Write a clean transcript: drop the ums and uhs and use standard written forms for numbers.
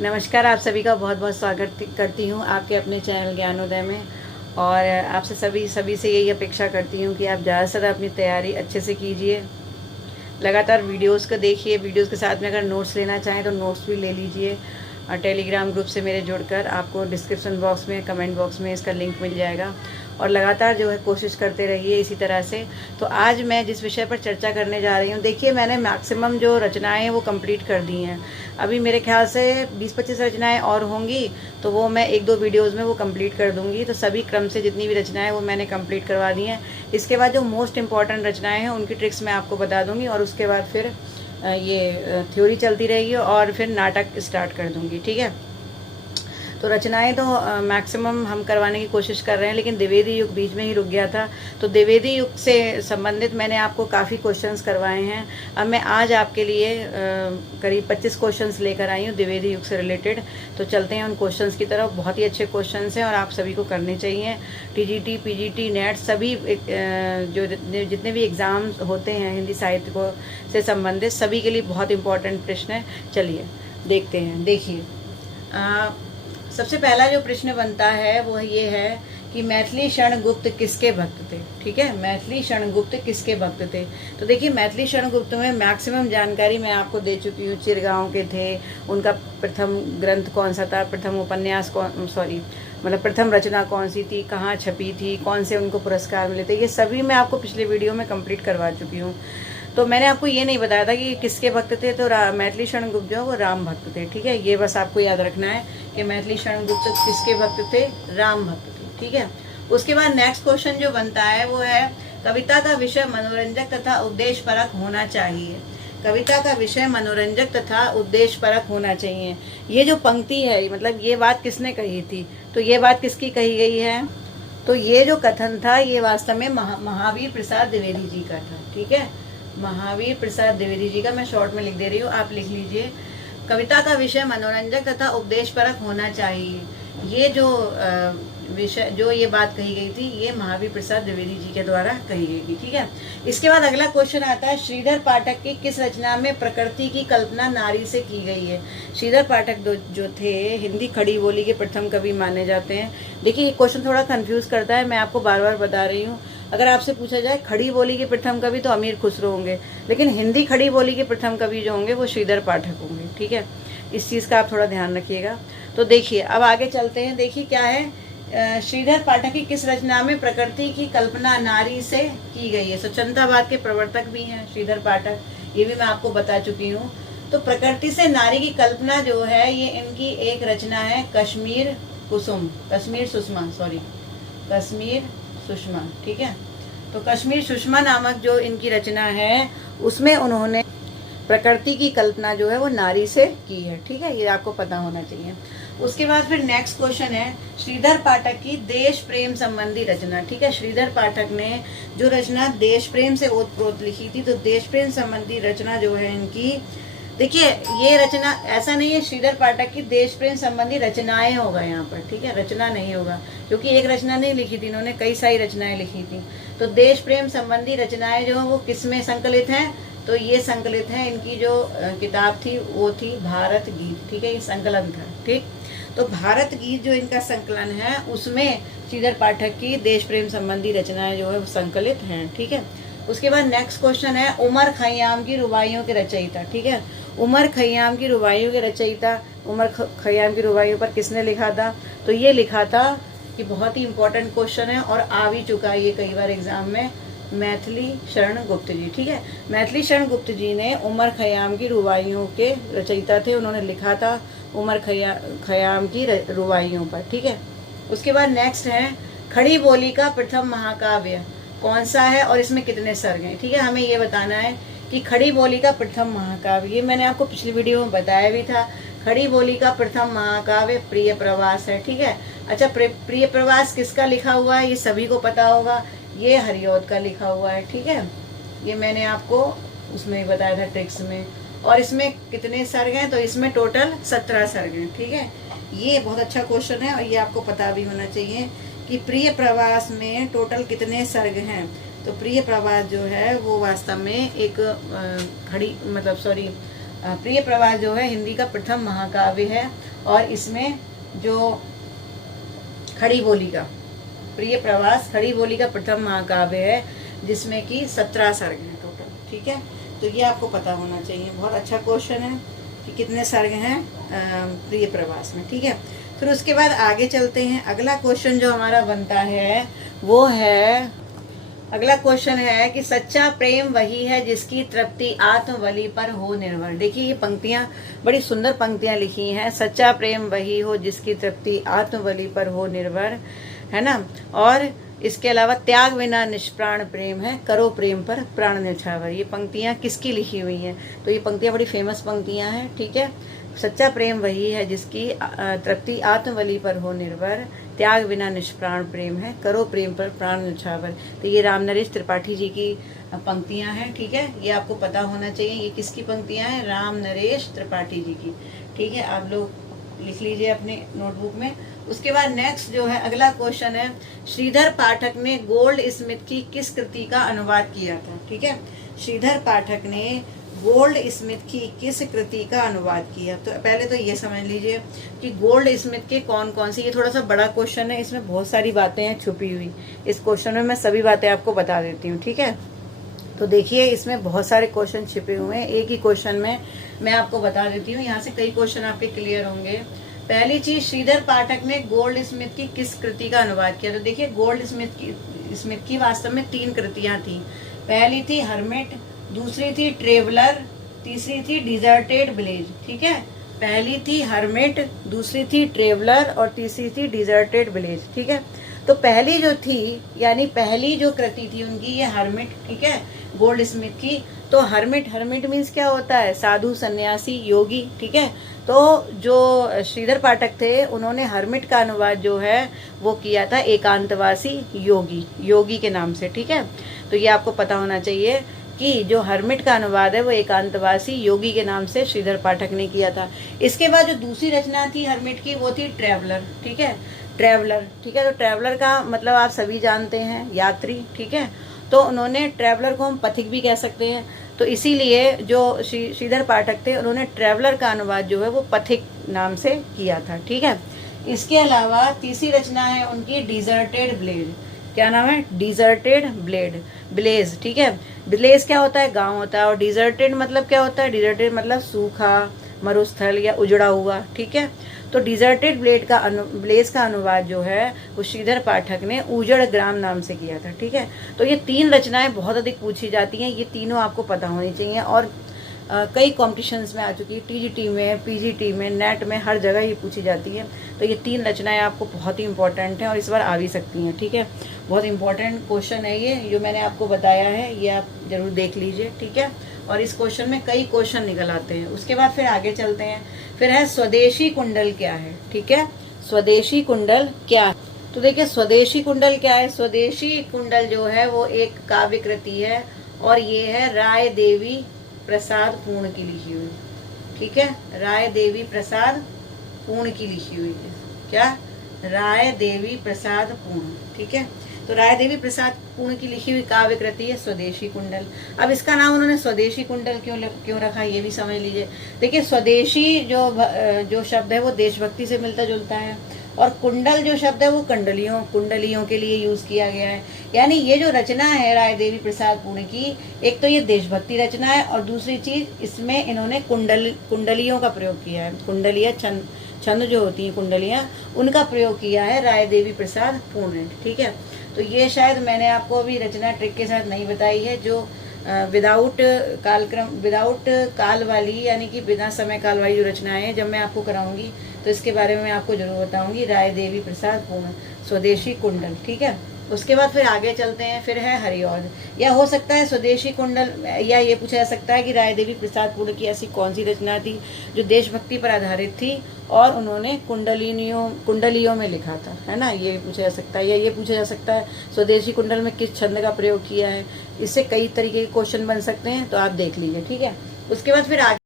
नमस्कार, आप सभी का बहुत बहुत स्वागत करती हूँ आपके अपने चैनल ज्ञानोदय में। और आपसे सभी से यही अपेक्षा करती हूँ कि आप ज़्यादा से ज़्यादा अपनी तैयारी अच्छे से कीजिए। लगातार वीडियोस को देखिए, वीडियोस के साथ में अगर नोट्स लेना चाहें तो नोट्स भी ले लीजिए। और टेलीग्राम ग्रुप से मेरे जुड़कर आपको डिस्क्रिप्शन बॉक्स में, कमेंट बॉक्स में इसका लिंक मिल जाएगा। और लगातार जो है कोशिश करते रहिए इसी तरह से। तो आज मैं जिस विषय पर चर्चा करने जा रही हूँ, देखिए मैंने मैक्सिमम जो रचनाएं हैं वो कंप्लीट कर दी हैं। अभी मेरे ख्याल से 20-25 रचनाएं और होंगी, तो वो मैं 1-2 वीडियोज़ में वो कंप्लीट कर दूँगी। तो सभी क्रम से जितनी भी रचनाएं वो मैंने कंप्लीट करवा दी हैं। इसके बाद जो मोस्ट इंपॉर्टेंट रचनाएं हैं उनकी ट्रिक्स मैं आपको बता दूँगी, और उसके बाद फिर ये थ्योरी चलती रहेगी और फिर नाटक स्टार्ट कर दूँगी। ठीक है, तो रचनाएं तो मैक्सिमम हम करवाने की कोशिश कर रहे हैं, लेकिन द्विवेदी युग बीच में ही रुक गया था। तो द्विवेदी युग से संबंधित मैंने आपको काफ़ी क्वेश्चंस करवाए हैं। अब मैं आज आपके लिए करीब 25 क्वेश्चंस लेकर आई हूँ द्विवेदी युग से रिलेटेड। तो चलते हैं उन क्वेश्चंस की तरफ। बहुत ही अच्छे क्वेश्चंस हैं और आप सभी को करने चाहिए। टीजीटी, पीजीटी, नेट सभी जो जितने भी एग्ज़ाम्स होते हैं हिंदी साहित्य को से संबंधित, सभी के लिए बहुत इंपॉर्टेंट प्रश्न है। चलिए देखते हैं। देखिए, सबसे पहला जो प्रश्न बनता है वो ये है कि मैथिली शरण गुप्त किसके भक्त थे। ठीक है, मैथिली शरण गुप्त किसके भक्त थे। तो देखिए, मैथिली शरण गुप्त में मैक्सिमम जानकारी मैं आपको दे चुकी हूँ। चिरगांव के थे, उनका प्रथम ग्रंथ कौन सा था, प्रथम उपन्यास मतलब प्रथम रचना कौन सी थी, कहाँ छपी थी, कौन से उनको पुरस्कार मिले थे, ये सभी मैं आपको पिछले वीडियो में कंप्लीट करवा चुकी हूँ। तो मैंने आपको ये नहीं बताया था कि किसके भक्त थे। तो मैथिली शरण गुप्त जो है वो राम भक्त थे। ठीक है, ये बस आपको याद रखना है कि मैथिली शरण गुप्त किसके भक्त थे, राम भक्त थे। ठीक है, उसके बाद नेक्स्ट क्वेश्चन जो बनता है वो है कविता का विषय मनोरंजक तथा उद्देश्य परक होना चाहिए। कविता का विषय मनोरंजक तथा उद्देश्य परक होना चाहिए। ये जो पंक्ति है, मतलब ये बात किसने कही थी, तो ये बात किसकी कही गई है, तो ये जो कथन था ये वास्तव में महावीर प्रसाद द्विवेदी जी का था। ठीक है, महावीर प्रसाद द्विवेदी जी का मैं शॉर्ट में लिख दे रही हूँ, आप लिख लीजिए। कविता का विषय मनोरंजक तथा उपदेश परक होना चाहिए। ये जो विषय, जो ये बात कही गई थी, ये महावीर प्रसाद द्विवेदी जी के द्वारा कही गई थी। ठीक है, इसके बाद अगला क्वेश्चन आता है, श्रीधर पाठक की किस रचना में प्रकृति की कल्पना नारी से की गई है। श्रीधर पाठक जो थे हिंदी खड़ी बोली के प्रथम कवि माने जाते हैं। देखिए, ये क्वेश्चन थोड़ा कंफ्यूज करता है, मैं आपको बार बार बता रही हूँ। अगर आपसे पूछा जाए खड़ी बोली के प्रथम कवि तो अमीर खुसरो होंगे, लेकिन हिंदी खड़ी बोली के प्रथम कवि जो होंगे वो श्रीधर पाठक होंगे। ठीक है, इस चीज़ का आप थोड़ा ध्यान रखिएगा। तो देखिए, अब आगे चलते हैं। देखिए क्या है, श्रीधर पाठक की किस रचना में प्रकृति की कल्पना नारी से की गई है। स्वच्छंदतावाद के प्रवर्तक भी हैं श्रीधर पाठक, ये भी मैं आपको बता चुकी हूँ। तो प्रकृति से नारी की कल्पना जो है, ये इनकी एक रचना है कश्मीर सुषमा। ठीक है, तो कश्मीर सुषमा नामक जो इनकी रचना है, उसमें उन्होंने प्रकृति की कल्पना जो है वो नारी से की है। ठीक है, ये आपको पता होना चाहिए। उसके बाद फिर नेक्स्ट क्वेश्चन है श्रीधर पाठक की देश प्रेम संबंधी रचना। ठीक है, श्रीधर पाठक ने जो रचना देश प्रेम से ओतप्रोत लिखी थी, तो देश प्रेम संबंधी रचना जो है इनकी, देखिए ये रचना ऐसा नहीं है श्रीधर पाठक की देश प्रेम संबंधी रचनाएं होगा यहाँ पर। ठीक है, रचना नहीं होगा, क्योंकि एक रचना नहीं लिखी थी इन्होंने, कई सारी रचनाएं लिखी थी। तो देश प्रेम संबंधी रचनाएं जो है वो किस में संकलित हैं, तो ये संकलित है, इनकी जो किताब थी वो थी भारत गीत। ठीक है, ये संकलन था। ठीक, तो भारत गीत जो इनका संकलन है, उसमें श्रीधर पाठक की देश प्रेम संबंधी रचनाएं जो है वो संकलित हैं। ठीक है, उसके बाद नेक्स्ट क्वेश्चन है उमर खयाम की रुबाइयों के रचयिता। ठीक है, उमर खयाम की रुबाइयों के रचयिता, उमर खयाम की रुबाइयों पर किसने लिखा था, तो ये लिखा था, कि बहुत ही इंपॉर्टेंट क्वेश्चन है और आ भी चुका है ये कई बार एग्जाम में, मैथिली शरण गुप्त जी। ठीक है, मैथिली शरण गुप्त जी ने उमर खयाम की रुबाइयों के रचयिता थे, उन्होंने लिखा था उमर खयाम की रुबाइयों पर। ठीक है, उसके बाद नेक्स्ट है खड़ी बोली का प्रथम महाकाव्य कौन सा है और इसमें कितने सर्ग हैं। ठीक है, हमें ये बताना है कि खड़ी बोली का प्रथम महाकाव्य, ये मैंने आपको पिछली वीडियो में बताया भी था। खड़ी बोली का प्रथम महाकाव्य प्रिय प्रवास है। ठीक है, अच्छा, प्रिय प्रवास किसका लिखा हुआ है, ये सभी को पता होगा, ये हरिऔध का लिखा हुआ है। ठीक है, ये मैंने आपको उसमें बताया था ट्रिक्स में। और इसमें कितने सर्ग हैं, तो इसमें टोटल 17 सर्ग हैं। ठीक है, ये बहुत अच्छा क्वेश्चन है और ये आपको पता भी होना चाहिए कि प्रिय प्रवास में टोटल कितने सर्ग हैं। तो प्रिय प्रवास जो है वो वास्तव में एक प्रिय प्रवास जो है हिंदी का प्रथम महाकाव्य है, और इसमें जो खड़ी बोली का प्रिय प्रवास खड़ी बोली का प्रथम महाकाव्य है, जिसमें कि 17 सर्ग हैं टोटल। ठीक है, तो ये आपको पता होना चाहिए। बहुत अच्छा क्वेश्चन है कि कितने सर्ग हैं प्रिय प्रवास में। ठीक है, फिर उसके बाद आगे चलते हैं। अगला क्वेश्चन जो हमारा बनता है वो है, अगला क्वेश्चन है कि सच्चा प्रेम वही है जिसकी तृप्ति आत्मबलि पर हो निर्भर। देखिए ये पंक्तियां बड़ी सुंदर पंक्तियां लिखी हैं। सच्चा प्रेम वही हो जिसकी तृप्ति आत्मबलि पर हो निर्भर, है ना। और इसके अलावा त्याग बिना निष्प्राण प्रेम है, करो प्रेम पर प्राण न्यौछावर। ये पंक्तियां किसकी लिखी हुई हैं? तो ये पंक्तियां बड़ी फेमस पंक्तियां हैं। ठीक है, सच्चा प्रेम वही है जिसकी तृप्ति आत्मबलि पर हो निर्भर, त्याग बिना निष्प्राण प्रेम है, करो प्रेम पर प्राण न्यौछावर। तो ये राम नरेश त्रिपाठी जी की पंक्तियां हैं। ठीक है, ये आपको पता होना चाहिए। ये किसकी पंक्तियां हैं? राम नरेश त्रिपाठी जी की। ठीक है, आप लोग लिख लीजिए अपने नोटबुक में। उसके बाद नेक्स्ट जो है अगला क्वेश्चन है, श्रीधर पाठक ने गोल्ड स्मिथ की किस कृति का अनुवाद किया था? ठीक है, श्रीधर पाठक ने गोल्ड स्मिथ की किस कृति का अनुवाद किया? तो पहले तो ये समझ लीजिए कि गोल्ड स्मिथ के कौन कौन सी, ये थोड़ा सा बड़ा क्वेश्चन है, इसमें बहुत सारी बातें हैं छुपी हुई। इस क्वेश्चन में मैं सभी बातें आपको बता देती हूँ। ठीक है, तो देखिए इसमें बहुत सारे क्वेश्चन छिपे हुए हैं। एक ही क्वेश्चन में मैं आपको बता देती हूँ, यहाँ से कई क्वेश्चन आपके क्लियर होंगे। पहली चीज, श्रीधर पाठक ने गोल्ड स्मिथ की किस कृति का अनुवाद किया? तो देखिए गोल्ड स्मिथ की वास्तव में 3 कृतियां थी। पहली थी हर्मिट, दूसरी थी ट्रेवलर, तीसरी थी डिजर्टेड विलेज। ठीक है, पहली थी हर्मिट, दूसरी थी ट्रेवलर और तीसरी थी डिजर्टेड विलेज। ठीक है, तो पहली जो थी यानी पहली जो कृति थी उनकी ये हर्मिट। ठीक है, गोल्ड स्मिथ की। तो हर्मिट मीन्स क्या होता है? साधु, सन्यासी, योगी। ठीक है, तो जो श्रीधर पाठक थे उन्होंने हर्मिट का अनुवाद जो है वो किया था एकांतवासी योगी के नाम से। ठीक है, तो ये आपको पता होना चाहिए कि जो हर्मिट का अनुवाद है वो एकांतवासी योगी के नाम से श्रीधर पाठक ने किया था। इसके बाद जो दूसरी रचना थी हर्मिट की वो थी ट्रैवलर। ठीक है, ट्रैवलर। ठीक है, तो ट्रैवलर का मतलब आप सभी जानते हैं, यात्री। ठीक है, तो उन्होंने ट्रैवलर को हम पथिक भी कह सकते हैं। तो इसीलिए जो श्रीधर पाठक थे उन्होंने ट्रैवलर का अनुवाद जो है वो पथिक नाम से किया था। ठीक है, इसके अलावा तीसरी रचना है उनकी डिजर्टेड ब्लेड। क्या नाम है? Deserted blaze. ठीक है, ब्लेज क्या होता है? गांव होता है। और डिजर्टेड मतलब क्या होता है? डिजर्टेड मतलब सूखा, मरुस्थल या उजड़ा हुआ। ठीक है, तो डिजर्टेड ब्लेज का अनुवाद जो है वो श्रीधर पाठक ने उजड़ ग्राम नाम से किया था। ठीक है, तो ये 3 रचनाएं बहुत अधिक पूछी जाती हैं, ये तीनों आपको पता होनी चाहिए और कई कॉम्पिटिशन्स में आ चुकी है, टीजीटी में, पीजीटी में, नेट में, हर जगह ये पूछी जाती है। तो ये 3 रचनाएं आपको बहुत ही इंपॉर्टेंट हैं और इस बार आ भी सकती हैं। ठीक है, बहुत इंपॉर्टेंट क्वेश्चन है ये जो मैंने आपको बताया है, ये आप जरूर देख लीजिए। ठीक है, और इस क्वेश्चन में कई क्वेश्चन निकल आते हैं। उसके बाद फिर आगे चलते हैं। फिर है स्वदेशी कुंडल क्या है? ठीक है, स्वदेशी कुंडल क्या है? तो देखिए स्वदेशी कुंडल क्या है? स्वदेशी कुंडल जो है वो एक काव्य कृति है और ये है राय देवी प्रसाद पूर्ण की लिखी हुई। ठीक है, राय देवी प्रसाद पूर्ण की लिखी हुई है। क्या? राय देवी प्रसाद पूर्ण। ठीक है, तो राय देवी प्रसाद पूर्ण की लिखी हुई काव्य कृति है स्वदेशी कुंडल। अब इसका नाम उन्होंने स्वदेशी कुंडल क्यों रखा ये भी समझ लीजिए। देखिए स्वदेशी जो शब्द है वो देशभक्ति से मिलता जुलता है और कुंडल जो शब्द है वो कुंडलियों के लिए यूज किया गया है। यानी ये जो रचना है राय देवी प्रसाद पूर्ण की, एक तो ये देशभक्ति रचना है और दूसरी चीज इसमें इन्होंने कुंडलियों का प्रयोग किया है। कुंडलियाँ छंद जो होती हैं कुंडलियाँ, उनका प्रयोग किया है राय देवी प्रसाद पूर्ण ने। ठीक है, तो ये शायद मैंने आपको अभी रचना ट्रिक के साथ नहीं बताई है, जो विदाउट काल वाली यानी कि बिना समय काल वाली जो रचनाएं हैं, जब मैं आपको कराऊंगी तो इसके बारे में मैं आपको जरूर बताऊंगी। राय देवी प्रसाद पूर्ण, स्वदेशी कुंडल। ठीक है, उसके बाद फिर आगे चलते हैं। फिर है हरिऔध, या हो सकता है स्वदेशी कुंडल, या ये पूछा जा सकता है कि राय देवी प्रसाद पूर्ण की ऐसी कौन सी रचना थी जो देशभक्ति पर आधारित थी और उन्होंने कुंडलियों में लिखा था, है ना। ये भी पूछा जा सकता है, या ये पूछा जा सकता है स्वदेशी कुंडल में किस छंद का प्रयोग किया है। इससे कई तरीके के क्वेश्चन बन सकते हैं, तो आप देख लीजिए। ठीक है, उसके बाद फिर आगे